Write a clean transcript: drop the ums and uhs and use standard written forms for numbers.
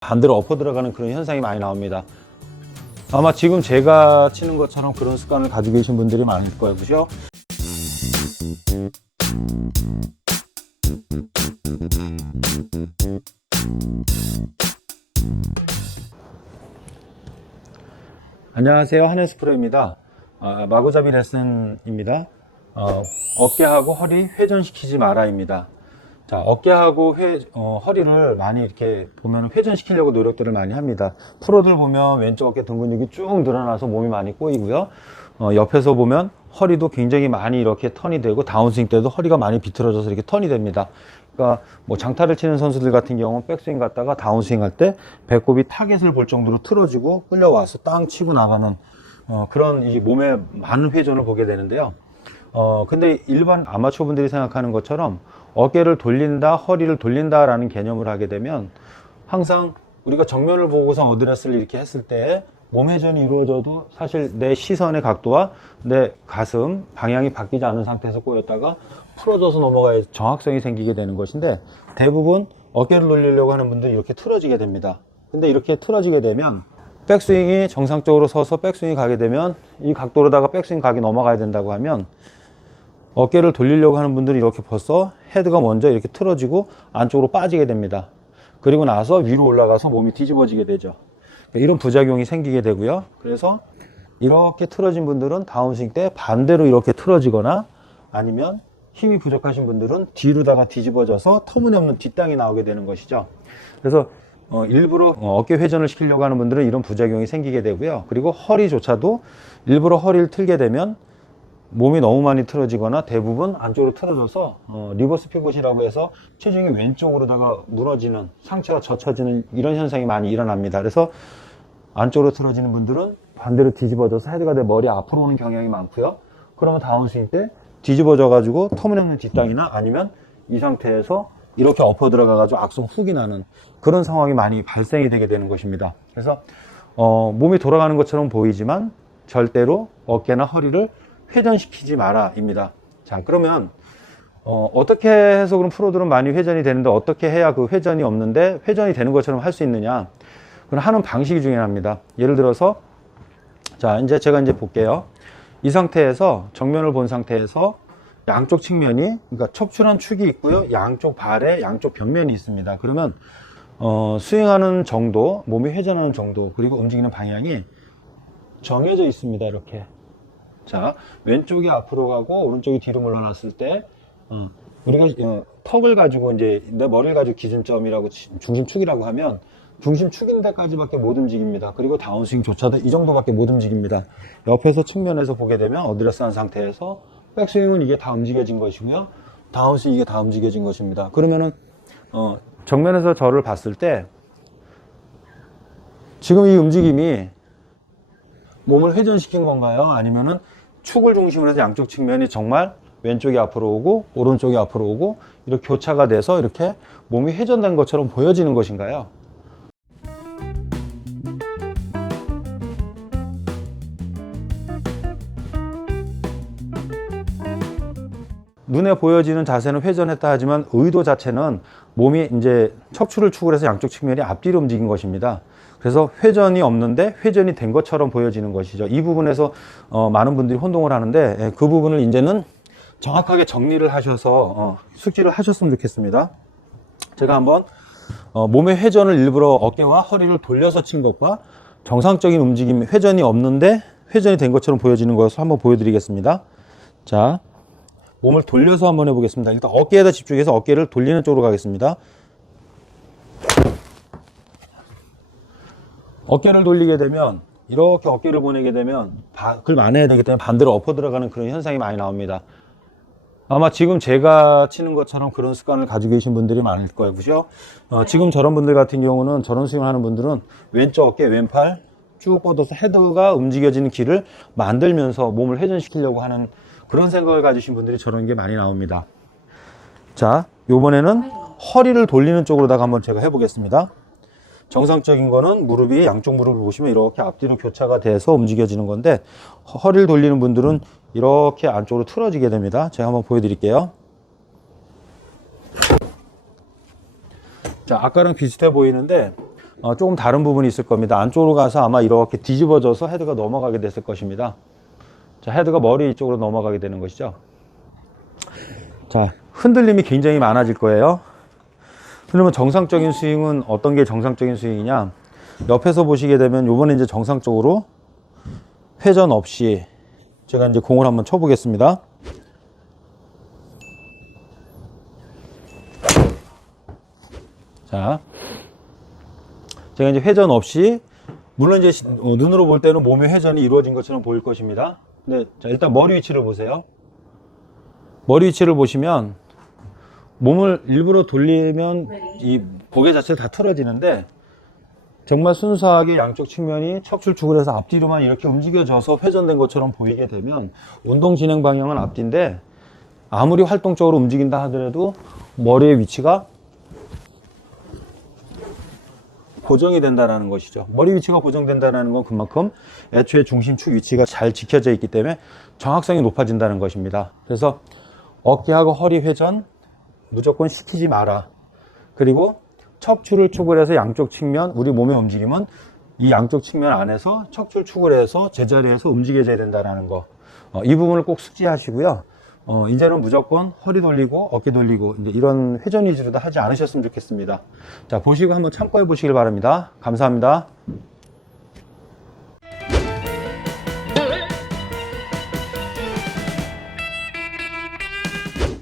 반대로 엎어 들어가는 그런 현상이 많이 나옵니다. 아마 지금 제가 치는 것처럼 그런 습관을 가지고 계신 분들이 많을 거예요. 그죠? 안녕하세요. 한혜스 프로입니다. 마구잡이 레슨입니다. 어깨하고 허리 회전시키지 마라입니다. 자, 어깨하고 허리를 많이 이렇게 보면 회전시키려고 노력들을 많이 합니다. 프로들 보면 왼쪽 어깨 등 근육이 쭉 늘어나서 몸이 많이 꼬이고요. 옆에서 보면 허리도 굉장히 많이 이렇게 턴이 되고 다운스윙 때도 허리가 많이 비틀어져서 이렇게 턴이 됩니다. 그러니까 뭐 장타를 치는 선수들 같은 경우는 백스윙 갔다가 다운스윙 할 때 배꼽이 타겟을 볼 정도로 틀어지고 끌려와서 땅 치고 나가는 그런 이 몸의 많은 회전을 보게 되는데요. 근데 일반 아마추어 분들이 생각하는 것처럼 어깨를 돌린다, 허리를 돌린다라는 개념을 하게 되면 항상 우리가 정면을 보고서 어드레스를 이렇게 했을 때 몸 회전이 이루어져도 사실 내 시선의 각도와 내 가슴 방향이 바뀌지 않은 상태에서 꼬였다가 풀어져서 넘어가야 정확성이 생기게 되는 것인데, 대부분 어깨를 돌리려고 하는 분들이 이렇게 틀어지게 됩니다. 근데 이렇게 틀어지게 되면 백스윙이 정상적으로 서서 백스윙이 가게 되면 이 각도로다가 백스윙 각이 넘어가야 된다고 하면 어깨를 돌리려고 하는 분들이 이렇게 벌써 헤드가 먼저 이렇게 틀어지고 안쪽으로 빠지게 됩니다. 그리고 나서 위로 올라가서 몸이 뒤집어지게 되죠. 이런 부작용이 생기게 되고요. 그래서 이렇게 틀어진 분들은 다운스윙 때 반대로 이렇게 틀어지거나, 아니면 힘이 부족하신 분들은 뒤로다가 뒤집어져서 터무니없는 뒷땅이 나오게 되는 것이죠. 그래서 일부러 어깨 회전을 시키려고 하는 분들은 이런 부작용이 생기게 되고요. 그리고 허리조차도 일부러 허리를 틀게 되면 몸이 너무 많이 틀어지거나 대부분 안쪽으로 틀어져서 리버스 피봇이라고 해서 체중이 왼쪽으로다가 무너지는, 상체가 젖혀지는 이런 현상이 많이 일어납니다. 그래서 안쪽으로 틀어지는 분들은 반대로 뒤집어져서 헤드가 내 머리 앞으로 오는 경향이 많고요. 그러면 다운스윙 때 뒤집어져 가지고 터무니없는 뒷땅이나, 아니면 이 상태에서 이렇게 엎어 들어가 가지고 악성 훅이 나는 그런 상황이 많이 발생이 되게 되는 것입니다. 그래서 몸이 돌아가는 것처럼 보이지만 절대로 어깨나 허리를 회전시키지 마라입니다. 자, 그러면 어떻게 해서 그럼 프로들은 많이 회전이 되는데 어떻게 해야 그 회전이 없는데 회전이 되는 것처럼 할 수 있느냐? 그럼 하는 방식이 중요합니다. 예를 들어서, 자, 제가 볼게요. 이 상태에서 정면을 본 상태에서 양쪽 측면이, 그러니까 척추란 축이 있고요. 양쪽 발에 양쪽 벽면이 있습니다. 그러면 스윙하는 정도, 몸이 회전하는 정도, 그리고 움직이는 방향이 정해져 있습니다. 이렇게. 자, 왼쪽이 앞으로 가고 오른쪽이 뒤로 물러났을 때 우리가 턱을 가지고 이제 내 머리를 가지고 기준점이라고, 중심축이라고 하면 중심축인 데까지밖에 못 움직입니다. 그리고 다운스윙조차도 이 정도밖에 못 움직입니다. 옆에서 측면에서 보게 되면 어드레스 한 상태에서 백스윙은 이게 다 움직여진 것이고요. 다운스윙 이게 다 움직여진 것입니다. 그러면은 정면에서 저를 봤을 때 지금 이 움직임이 몸을 회전시킨 건가요? 아니면은 축을 중심으로 해서 양쪽 측면이 정말 왼쪽이 앞으로 오고 오른쪽이 앞으로 오고 이렇게 교차가 돼서 이렇게 몸이 회전된 것처럼 보여지는 것인가요? 눈에 보여지는 자세는 회전했다 하지만 의도 자체는 몸이 이제 척추를 축을 해서 양쪽 측면이 앞뒤로 움직인 것입니다. 그래서 회전이 없는데 회전이 된 것처럼 보여지는 것이죠. 이 부분에서 많은 분들이 혼동을 하는데, 그 부분을 이제는 정확하게 정리를 하셔서 숙지를 하셨으면 좋겠습니다. 제가 한번 몸의 회전을 일부러 어깨와 허리를 돌려서 친 것과 정상적인 움직임, 회전이 없는데 회전이 된 것처럼 보여지는 것을 한번 보여드리겠습니다. 자, 몸을 돌려서 한번 해보겠습니다. 일단 어깨에다 집중해서 어깨를 돌리는 쪽으로 가겠습니다. 어깨를 돌리게 되면, 이렇게 어깨를 보내게 되면 그걸 만회해야 되기 때문에 반대로 엎어 들어가는 그런 현상이 많이 나옵니다. 아마 지금 제가 치는 것처럼 그런 습관을 가지고 계신 분들이 많을 거예요. 그죠? 지금 저런 분들 같은 경우는, 저런 스윙을 하는 분들은 왼쪽 어깨, 왼팔 쭉 뻗어서 헤드가 움직여지는 길을 만들면서 몸을 회전시키려고 하는 그런 생각을 가지신 분들이 저런 게 많이 나옵니다. 자, 요번에는 허리를 돌리는 쪽으로다가 한번 제가 해보겠습니다. 정상적인 거는 무릎이, 양쪽 무릎을 보시면 이렇게 앞뒤로 교차가 돼서 움직여지는 건데, 허리를 돌리는 분들은 이렇게 안쪽으로 틀어지게 됩니다. 제가 한번 보여드릴게요. 자, 아까랑 비슷해 보이는데 조금 다른 부분이 있을 겁니다. 안쪽으로 가서 아마 이렇게 뒤집어져서 헤드가 넘어가게 됐을 것입니다. 자, 헤드가 머리 쪽으로 넘어가게 되는 것이죠. 자, 흔들림이 굉장히 많아질 거예요. 그러면 정상적인 스윙은 어떤 게 정상적인 스윙이냐? 옆에서 보시게 되면 요번에 이제 정상적으로 회전 없이 제가 이제 공을 한번 쳐보겠습니다. 자, 제가 이제 회전 없이, 물론 이제 눈으로 볼 때는 몸의 회전이 이루어진 것처럼 보일 것입니다. 근데 자, 일단 머리 위치를 보세요. 머리 위치를 보시면 몸을 일부러 돌리면 이 고개 자체가 다 틀어지는데, 정말 순수하게 양쪽 측면이 척추축을 해서 앞뒤로만 이렇게 움직여져서 회전된 것처럼 보이게 되면 운동 진행 방향은 앞뒤인데, 아무리 활동적으로 움직인다 하더라도 머리의 위치가 고정이 된다는 것이죠. 머리 위치가 고정된다는 건 그만큼 애초에 중심축 위치가 잘 지켜져 있기 때문에 정확성이 높아진다는 것입니다. 그래서 어깨하고 허리 회전 무조건 시키지 마라. 그리고 척추를 축을 해서 양쪽 측면, 우리 몸의 움직임은 이 양쪽 측면 안에서 척추를 축을 해서 제자리에서 움직여져야 된다는 거. 이 부분을 꼭 숙지하시고요. 이제는 무조건 허리 돌리고 어깨 돌리고 이제 이런 회전 위주로 다 하지 않으셨으면 좋겠습니다. 자, 보시고 한번 참고해 보시길 바랍니다. 감사합니다.